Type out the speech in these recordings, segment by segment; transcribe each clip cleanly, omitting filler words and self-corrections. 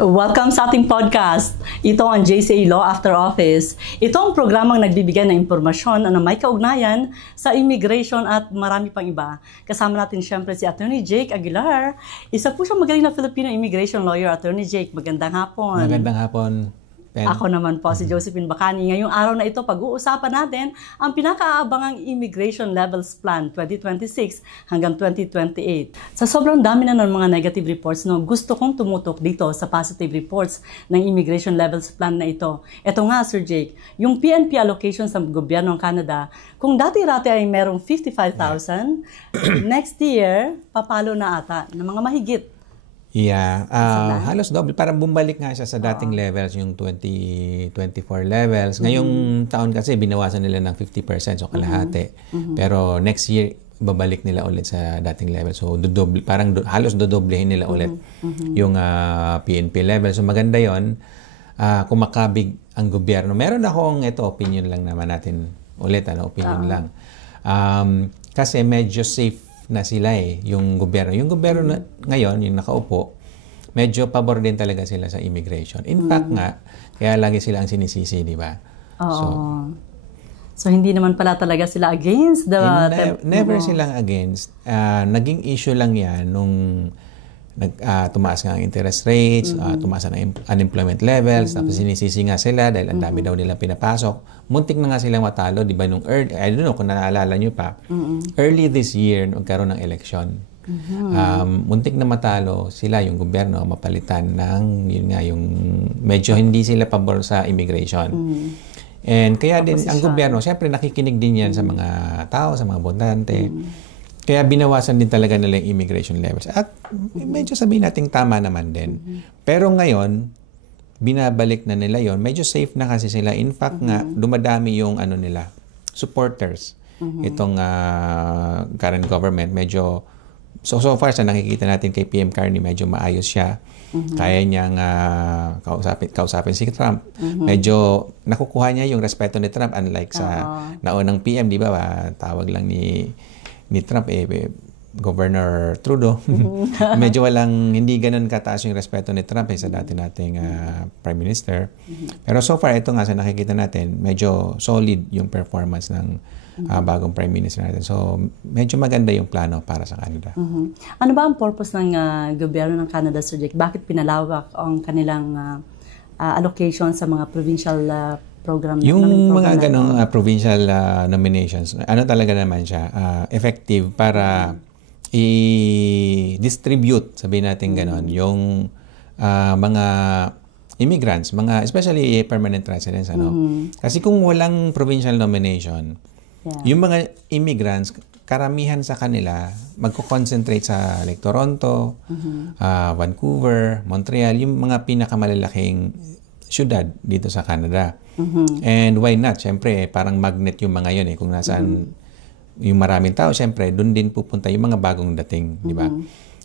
Welcome sa ating podcast. Ito ang JCA Law After Office. Ito ang programang nagbibigay ng impormasyon na may kaugnayan sa immigration at marami pang iba. Kasama natin siyempre si Attorney Jake Aguilar. Isa po siyang magaling na Filipino immigration lawyer. Attorney Jake, magandang hapon. Magandang hapon. Ako naman po si Josephine Bacani. Ngayong araw na ito, pag-uusapan natin ang pinakaabangang Immigration Levels Plan 2026 hanggang 2028. Sa sobrang dami na ng mga negative reports, gusto kong tumutok dito sa positive reports ng Immigration Levels Plan na ito. Ito nga, Sir Jake, yung PNP allocation sa gobyerno ng Canada, kung dati-rati ay merong 55,000, next year, papalo na ata ng mga mahigit. Yeah, halos double. Parang bumalik nga siya sa dating levels, yung 2024 levels. Ngayong taon kasi binawasan nila ng 50%, so kalahati. Pero next year, babalik nila ulit sa dating level. So parang halos dodoblehin nila ulit yung PNP level. So maganda yon, kumakabig ang gobyerno. Meron akong opinion lang naman natin ulit, opinion lang. Kasi medyo safe na sila yung gobyerno. Yung gobyerno ngayon, yung nakaupo, medyo pabor din talaga sila sa immigration. In fact nga, kaya lagi sila ang sinisisi, di ba? So hindi naman pala talaga sila against the... Never silang against. Naging issue lang yan nung tumaas nga ang interest rates, tumaas ang unemployment levels, tapos sinisisi nga sila dahil ang dami daw nilang pinapasok. Muntik na nga silang matalo, di ba, nung early, I don't know kung naalala nyo pa, early this year, nagkaroon ng election. Muntik na matalo sila, yung gobyerno, mapalitan ng, yun nga, yung medyo hindi sila pabor sa immigration. And kaya din, ang gobyerno, syempre nakikinig din yan sa mga tao, sa mga botante. Kaya binawasan din talaga nila yung immigration levels. At medyo sabihin natin tama naman din. Pero ngayon, binabalik na nila yon. Medyo safe na kasi sila. In fact nga, dumadami yung nila, supporters. Itong current government, medyo, so far sa nakikita natin kay PM Carney, medyo maayos siya. Kaya niyang kausapin si Trump. Medyo nakukuha niya yung respeto ni Trump, unlike sa naunang PM, di ba? Tawag lang ni Trump, Governor Trudeau. Medyo hindi ganun kataas yung respeto ni Trump sa dati nating Prime Minister. Pero so far, ito nga sa nakikita natin, medyo solid yung performance ng bagong Prime Minister natin. So, medyo maganda yung plano para sa Canada. Ano ba ang purpose ng gobyerno ng Canada, Sir Jake? Bakit pinalawak ang kanilang allocation sa mga provincial program? Yung mga ganong provincial nominations, talaga naman siya, effective para i-distribute, sabihin natin ganon, yung mga immigrants, especially permanent residents. Kasi kung walang provincial nomination, yung mga immigrants, karamihan sa kanila, magko-concentrate sa like Toronto, Vancouver, Montreal, yung mga pinakamalalaking syudad dito sa Canada. And why not? Siyempre, parang magnet yung mga yun kung nasaan yung maraming tao, siyempre, doon din pupunta yung mga bagong dating, di ba?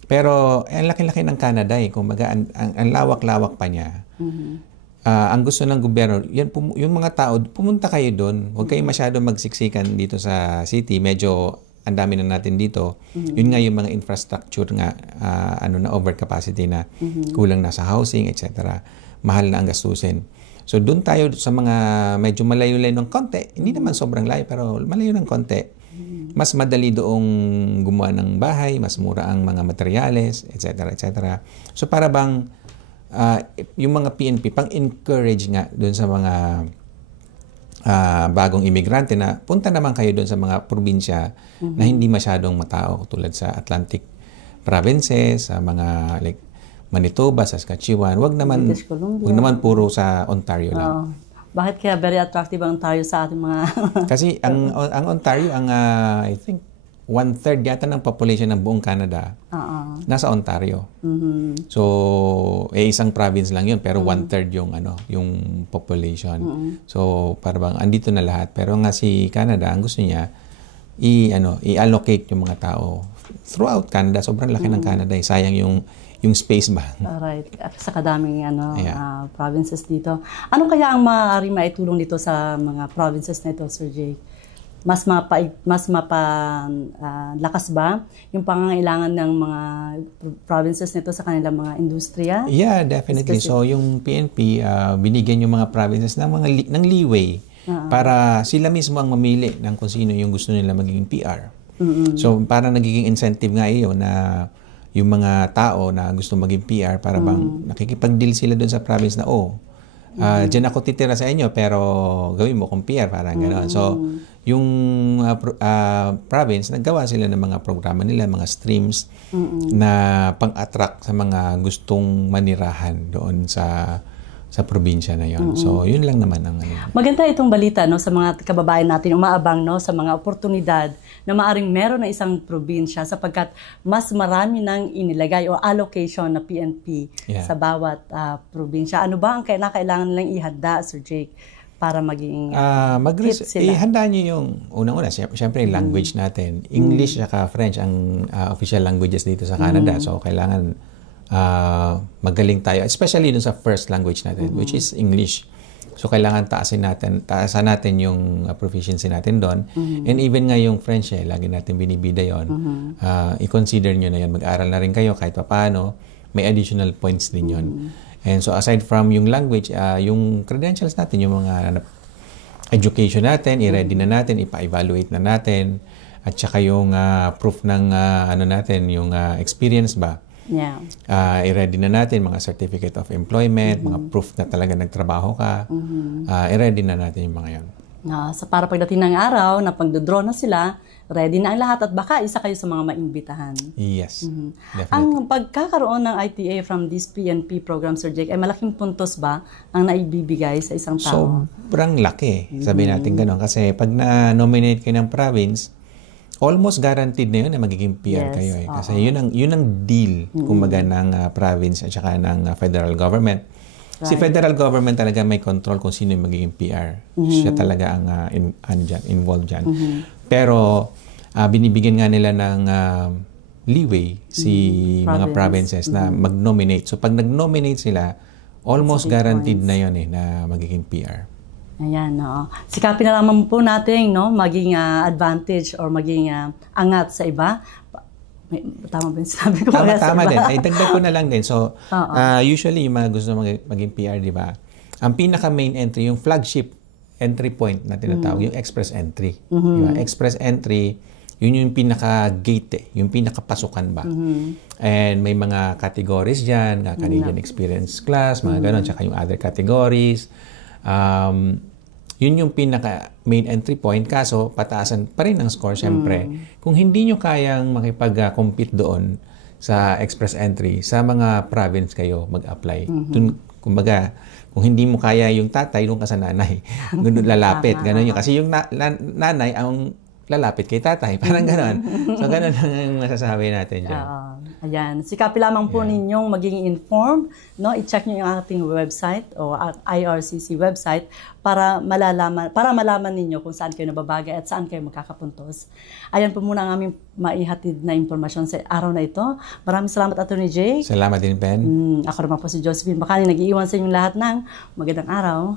Pero, ang laki-laki ng Canada kumbaga, ang lawak-lawak pa niya. Ang gusto ng gobyerno, yung mga tao, pumunta kayo doon. Huwag kayo masyado magsiksikan dito sa city. Medyo, ang dami na natin dito. Yun nga yung mga infrastructure nga, na overcapacity na, kulang na sa housing, etc. Mahal na ang gastusin. So, doon tayo sa mga medyo malayo-layo ng konti. Hindi naman sobrang layo, pero malayo ng konti. Mas madali doong gumawa ng bahay, mas mura ang mga materyales, etc. etc. So, para bang yung mga PNP, pang-encourage nga doon sa mga bagong imigrante na punta naman kayo doon sa mga probinsya na hindi masyadong matao, tulad sa Atlantic provinces, sa mga like Manitoba, Saskatchewan, wag naman puro sa Ontario lang. Bakit kaya very attractive ang Ontario sa ating mga... Kasi ang Ontario, I think 1/3 yata ng population ng buong Canada nasa Ontario. So, isang province lang yun, pero 1/3 yung population. So, parang andito na lahat. Pero nga si Canada, ang gusto niya, i-allocate yung mga tao throughout Canada. Sobrang laki ng Canada. Sayang yung space ba? Alright. Sa kadaming provinces dito. Ano kaya ang maaari maitulong dito sa mga provinces na ito, Sir Jake? mas lakas ba yung pangangailangan ng mga provinces nito sa kanilang mga industriya? Yeah, definitely. So yung PNP binigyan yung mga provinces ng leeway para sila mismo ang mamili ng kung sino yung gusto nila magiging PR. So parang nagiging incentive nga iyon na yung mga tao na gusto maging PR para bang nakikipag-deal sila doon sa province na diyan ako titira sa inyo pero gawin mo kung PR, parang gano'n. So yung province, naggawa sila ng mga programa nila, mga streams na pang-attract sa mga gustong manirahan doon sa probinsya na yon. So yun lang naman ang Maganda itong balita no sa mga kababayan natin umaabang no sa mga oportunidad na maaring meron na isang probinsya sapagkat mas marami nang inilagay o allocation na PNP sa bawat probinsya. Ano ba ang kailangan nilang ihanda, Sir Jake, para maging fit sila? Ihanda nyo yung unang-una, siyempre yung language natin. English at French ang official languages dito sa Canada. So kailangan magaling tayo, especially dun sa first language natin, which is English. So kailangan taasan natin yung proficiency natin doon. And even nga yung French, lagi natin binibida yon. I-consider nyo na yun. Mag-aral na rin kayo kahit paano, may additional points din yun. And so aside from yung language, yung credentials natin, yung mga education natin, i-ready na natin, ipa-evaluate na natin, at saka yung proof ng natin, yung experience ba. Yeah. I-ready na natin mga certificate of employment, mga proof na talaga nagtrabaho ka. I-ready na natin yung mga yan. So para pagdating ng araw na pagdodraw na sila, ready na ang lahat at baka isa kayo sa mga maimbitahan. Yes. Definitely. Ang pagkakaroon ng ITA from this PNP program, Sir Jake, ay malaking puntos ba ang naibibigay sa isang tao? Sobrang laki. Sabihin natin gano'n. Kasi pag na-nominate kayo ng province, almost guaranteed na yun na magiging PR kayo. Kasi yun ang deal kumbaga ng province at saka ng federal government. Si federal government talaga may control kung sino yung magiging PR. Siya talaga ang involved dyan. Pero binibigyan nga nila ng leeway si mga provinces na mag-nominate. So pag nag-nominate sila, almost guaranteed na yun na magiging PR. Ayan, no. Sikapin na naman po natin, no, maging advantage or maging angat sa iba. Tama ba yung sinabi ko? Tama din. Ay, dagdag ko na lang din. So, usually, yung mga gusto maging PR, di ba? Ang pinaka-main entry, yung flagship entry point na tinatawag, yung express entry. Diba? Express entry, yun yung pinaka-gate, yung pinaka-pasukan ba. And may mga categories dyan, Canadian Experience Class, mga ganon, tsaka yung other categories. Yun yung pinaka main entry point, kaso pataasan pa rin ang score syempre. Kung hindi nyo kayang makipag-compete doon sa express entry, sa mga province kayo mag-apply. Kumbaga, kung hindi mo kaya yung tatay, doon ka sa nanay. Doon lalapit. Ganon yun. Kasi yung nanay ang lalapit kay tatay. Parang ganon. So, ganon ang masasabi natin dyan. Ayan. Sikapin lamang po ninyong maging informed. No? I-check nyo yung ating website o IRCC website para malaman ninyo kung saan kayo nababagay at saan kayo magkakapuntos. Ayan po muna ang aming maihatid na impormasyon sa araw na ito. Maraming salamat, Attorney Jake. Salamat din, Ben. Ako naman po si Josephine Bacani. Nag-iiwan sa inyong lahat ng magandang araw.